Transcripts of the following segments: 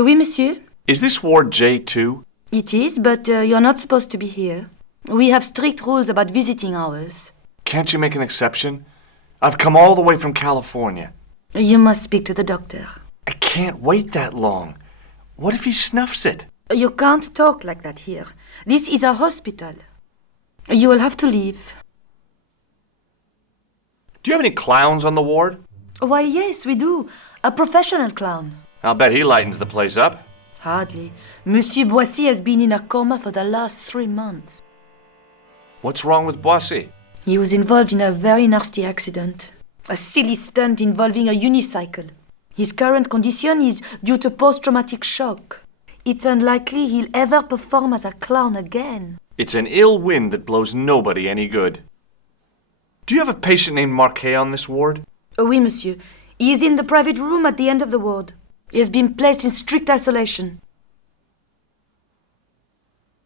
Oui, monsieur. Is this ward J2? It is, but you're not supposed to be here. We have strict rules about visiting hours. Can't you make an exception? I've come all the way from California. You must speak to the doctor. I can't wait that long. What if he snuffs it? You can't talk like that here. This is a hospital. You will have to leave. Do you have any clowns on the ward? Why, yes, we do. A professional clown. I'll bet he lightens the place up. Hardly. Monsieur Boissy has been in a coma for the last 3 months. What's wrong with Boissy? He was involved in a very nasty accident. A silly stunt involving a unicycle. His current condition is due to post-traumatic shock. It's unlikely he'll ever perform as a clown again. It's an ill wind that blows nobody any good. Do you have a patient named Marquet on this ward? Oui, monsieur. He is in the private room at the end of the ward. He has been placed in strict isolation.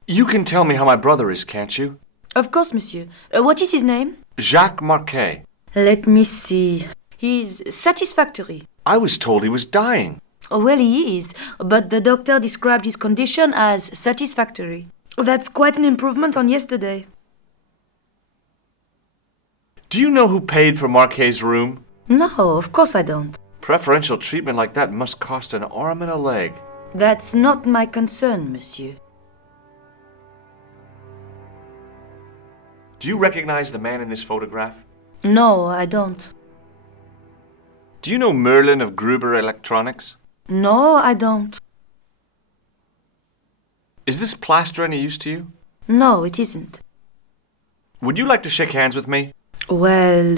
You can tell me how my brother is, can't you? Of course, monsieur. What is his name? Jacques Marquet. Let me see. He's satisfactory. I was told he was dying. Well, he is, but the doctor described his condition as satisfactory. That's quite an improvement on yesterday. Do you know who paid for Marquet's room? No, of course I don't. Preferential treatment like that must cost an arm and a leg. That's not my concern, monsieur. Do you recognize the man in this photograph? No, I don't. Do you know Merlin of Gruber Electronics? No, I don't. Is this plaster any use to you? No, it isn't. Would you like to shake hands with me? Well...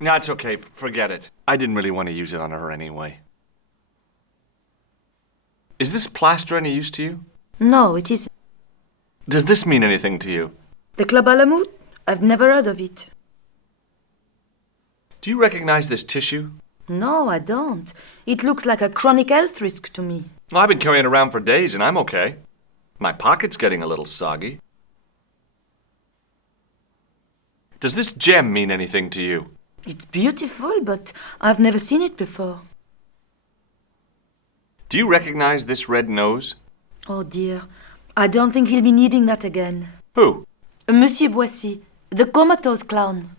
No, it's okay. Forget it. I didn't really want to use it on her anyway. Is this plaster any use to you? No, it isn't. Does this mean anything to you? The Club à la Moutte? I've never heard of it. Do you recognize this tissue? No, I don't. It looks like a chronic health risk to me. Well, I've been carrying it around for days and I'm okay. My pocket's getting a little soggy. Does this gem mean anything to you? It's beautiful, but I've never seen it before. Do you recognize this red nose? Oh dear, I don't think he'll be needing that again. Who? Monsieur Boissy, the comatose clown.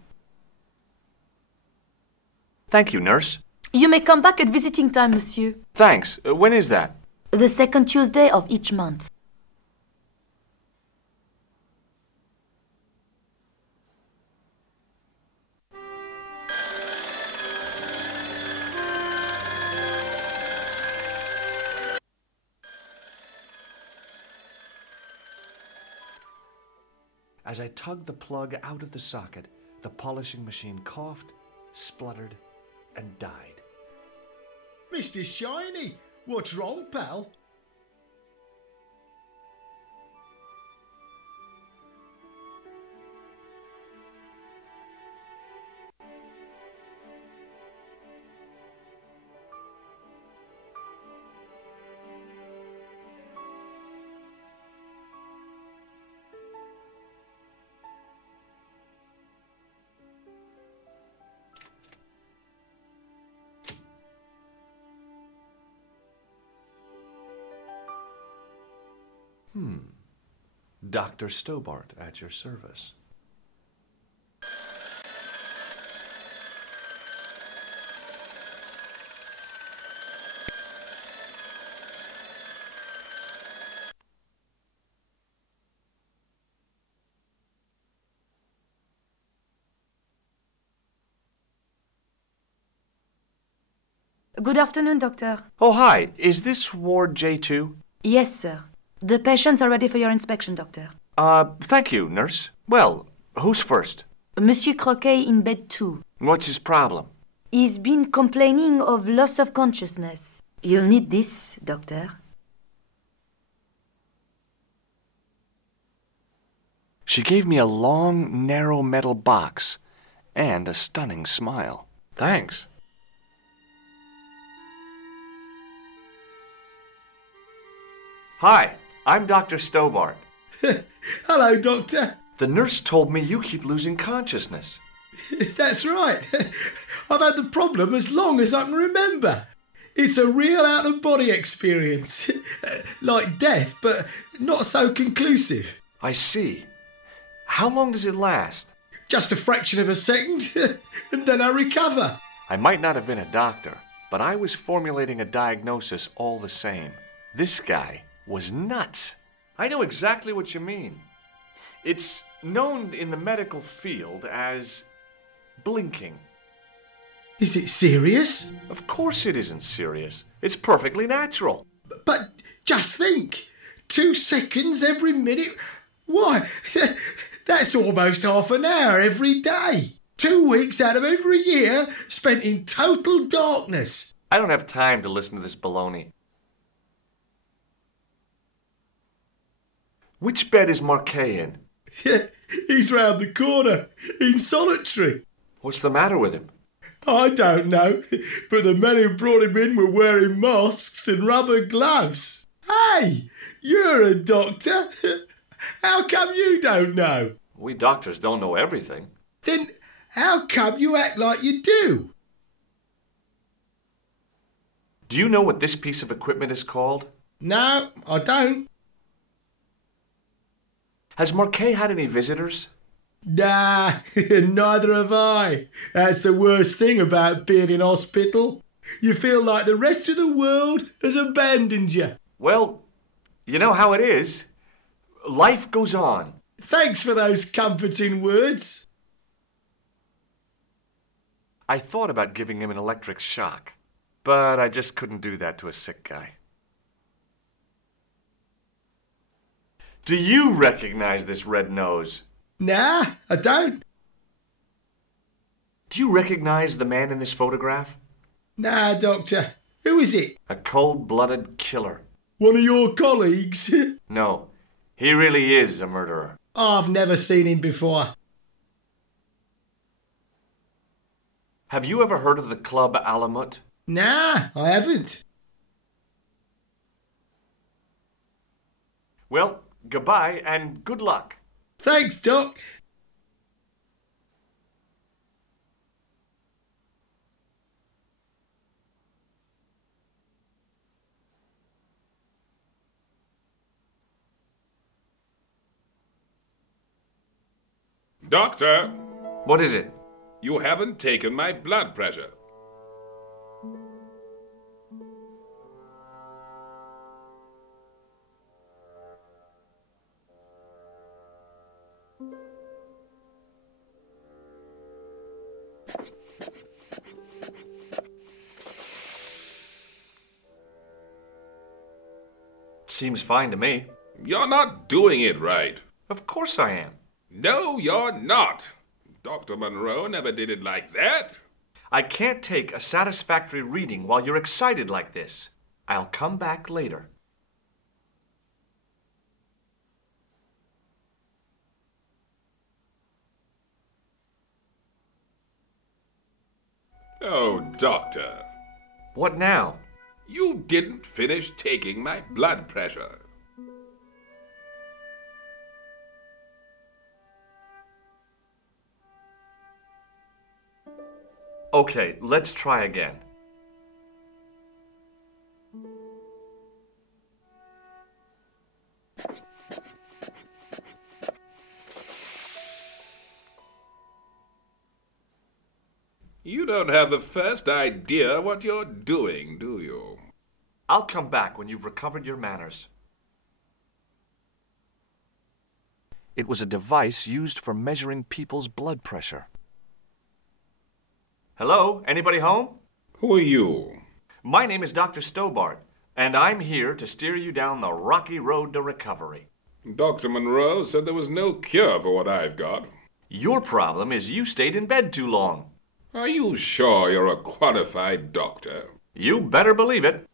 Thank you, nurse. You may come back at visiting time, monsieur. Thanks. When is that? The second Tuesday of each month. As I tugged the plug out of the socket, the polishing machine coughed, spluttered, and died. Mr. Shiny, what's wrong, pal? Dr. Stobart at your service. Good afternoon, doctor. Oh, hi. Is this ward J2? Yes, sir. The patients are ready for your inspection, doctor. Thank you, nurse. Well, who's first? Monsieur Croquet in bed 2. What's his problem? He's been complaining of loss of consciousness. You'll need this, doctor. She gave me a long, narrow metal box and a stunning smile. Thanks. Hi, I'm Dr. Stobart. Hello, Doctor. The nurse told me you keep losing consciousness. That's right. I've had the problem as long as I can remember. It's a real out-of-body experience. Like death, but not so conclusive. I see. How long does it last? Just a fraction of a second, and then I recover. I might not have been a doctor, but I was formulating a diagnosis all the same. This guy was nuts. I know exactly what you mean. It's known in the medical field as blinking. Is it serious? Of course it isn't serious. It's perfectly natural. But just think, 2 seconds every minute. Why, that's almost half an hour every day. 2 weeks out of every year spent in total darkness. I don't have time to listen to this baloney. Which bed is Marquet in? He's round the corner, in solitary. What's the matter with him? I don't know, but the men who brought him in were wearing masks and rubber gloves. Hey, you're a doctor. How come you don't know? We doctors don't know everything. Then how come you act like you do? Do you know what this piece of equipment is called? No, I don't. Has Marquet had any visitors? Nah, neither have I. That's the worst thing about being in hospital. You feel like the rest of the world has abandoned you. Well, you know how it is. Life goes on. Thanks for those comforting words. I thought about giving him an electric shock, but I just couldn't do that to a sick guy. Do you recognize this red nose? Nah, I don't. Do you recognize the man in this photograph? Nah, Doctor. Who is it? A cold-blooded killer. One of your colleagues? No, he really is a murderer. I've never seen him before. Have you ever heard of the Club Alamut? Nah, I haven't. Well, goodbye and good luck. Thanks, Doc. Doctor, What is it? you haven't taken my blood pressure. Seems fine to me. You're not doing it right. Of course I am. No, you're not. Dr. Monroe never did it like that. I can't take a satisfactory reading while you're excited like this. I'll come back later. Oh, Doctor, What now? you didn't finish taking my blood pressure. Okay, let's try again. You don't have the first idea what you're doing, do you? I'll come back when you've recovered your manners. It was a device used for measuring people's blood pressure. Hello? Anybody home? Who are you? My name is Dr. Stobart, and I'm here to steer you down the rocky road to recovery. Dr. Monroe said there was no cure for what I've got. Your problem is you stayed in bed too long. Are you sure you're a qualified doctor? You better believe it.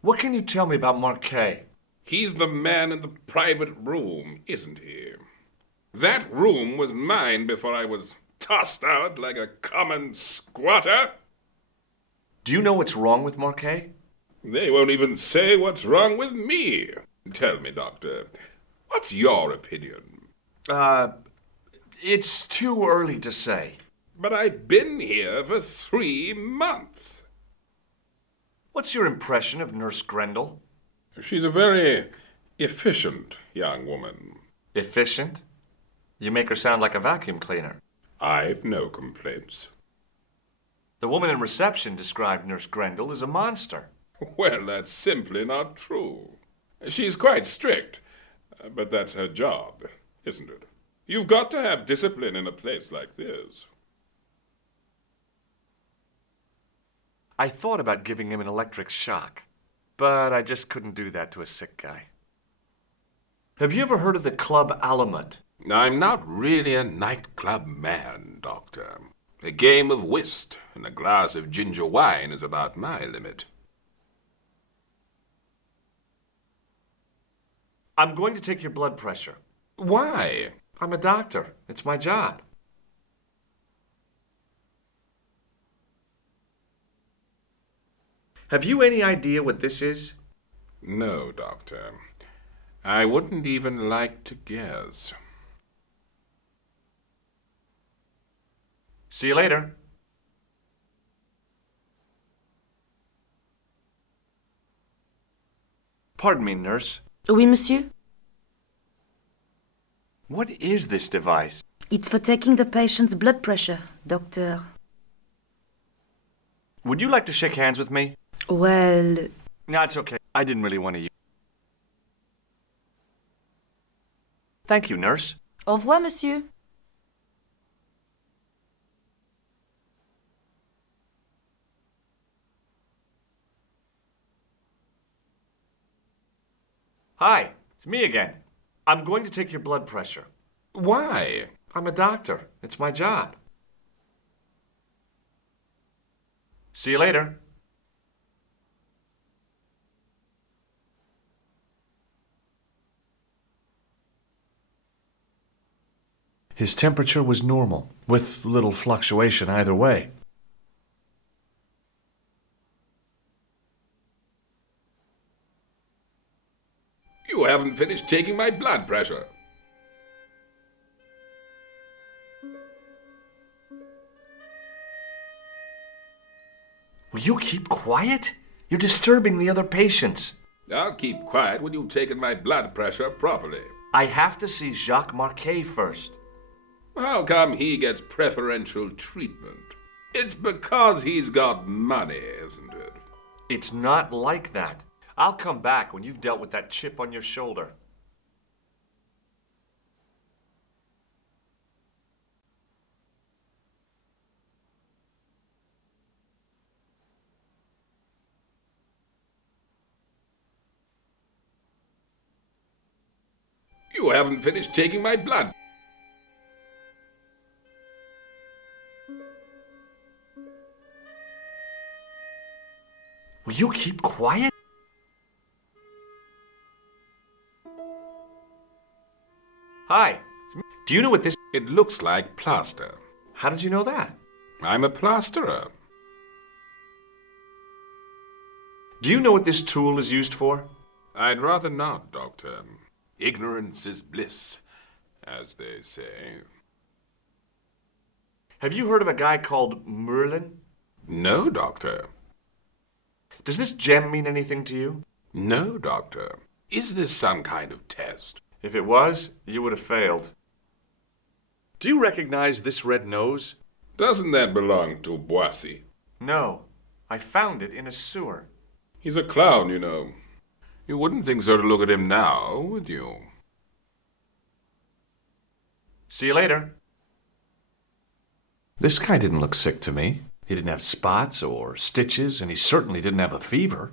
What can you tell me about Marquet? He's the man in the private room, isn't he? That room was mine before I was tossed out like a common squatter. Do you know what's wrong with Marquet? They won't even say what's wrong with me. Tell me, Doctor, what's your opinion? It's too early to say. But I've been here for 3 months. What's your impression of Nurse Grendel? She's a very efficient young woman. Efficient? You make her sound like a vacuum cleaner. I've no complaints. The woman in reception described Nurse Grendel as a monster. Well, that's simply not true. She's quite strict, but that's her job, isn't it? You've got to have discipline in a place like this. I thought about giving him an electric shock, but I just couldn't do that to a sick guy. Have you ever heard of the Club Alamut? I'm not really a nightclub man, Doctor. A game of whist and a glass of ginger wine is about my limit. I'm going to take your blood pressure. Why? I'm a doctor. It's my job. Have you any idea what this is? No, Doctor. I wouldn't even like to guess. See you later. Pardon me, nurse. Oui, monsieur? What is this device? It's for taking the patient's blood pressure, doctor. Would you like to shake hands with me? Well... No, it's okay. I didn't really want to use... Thank you, nurse. Au revoir, monsieur. Hi, it's me again. I'm going to take your blood pressure. Why? I'm a doctor. It's my job. See you later. His temperature was normal, with little fluctuation either way. You haven't finished taking my blood pressure. Will you keep quiet? You're disturbing the other patients. I'll keep quiet when you've taken my blood pressure properly. I have to see Jacques Marquet first. How come he gets preferential treatment? It's because he's got money, isn't it? It's not like that. I'll come back when you've dealt with that chip on your shoulder. You haven't finished taking my blood. Will you keep quiet? Hi. Do you know what this... It looks like plaster. How did you know that? I'm a plasterer. Do you know what this tool is used for? I'd rather not, Doctor. Ignorance is bliss, as they say. Have you heard of a guy called Merlin? No, Doctor. Does this gem mean anything to you? No, Doctor. Is this some kind of test? If it was, you would have failed. Do you recognize this red nose? Doesn't that belong to Boissy? No. I found it in a sewer. He's a clown, you know. You wouldn't think so to look at him now, would you? See you later. This guy didn't look sick to me. He didn't have spots or stitches, and he certainly didn't have a fever.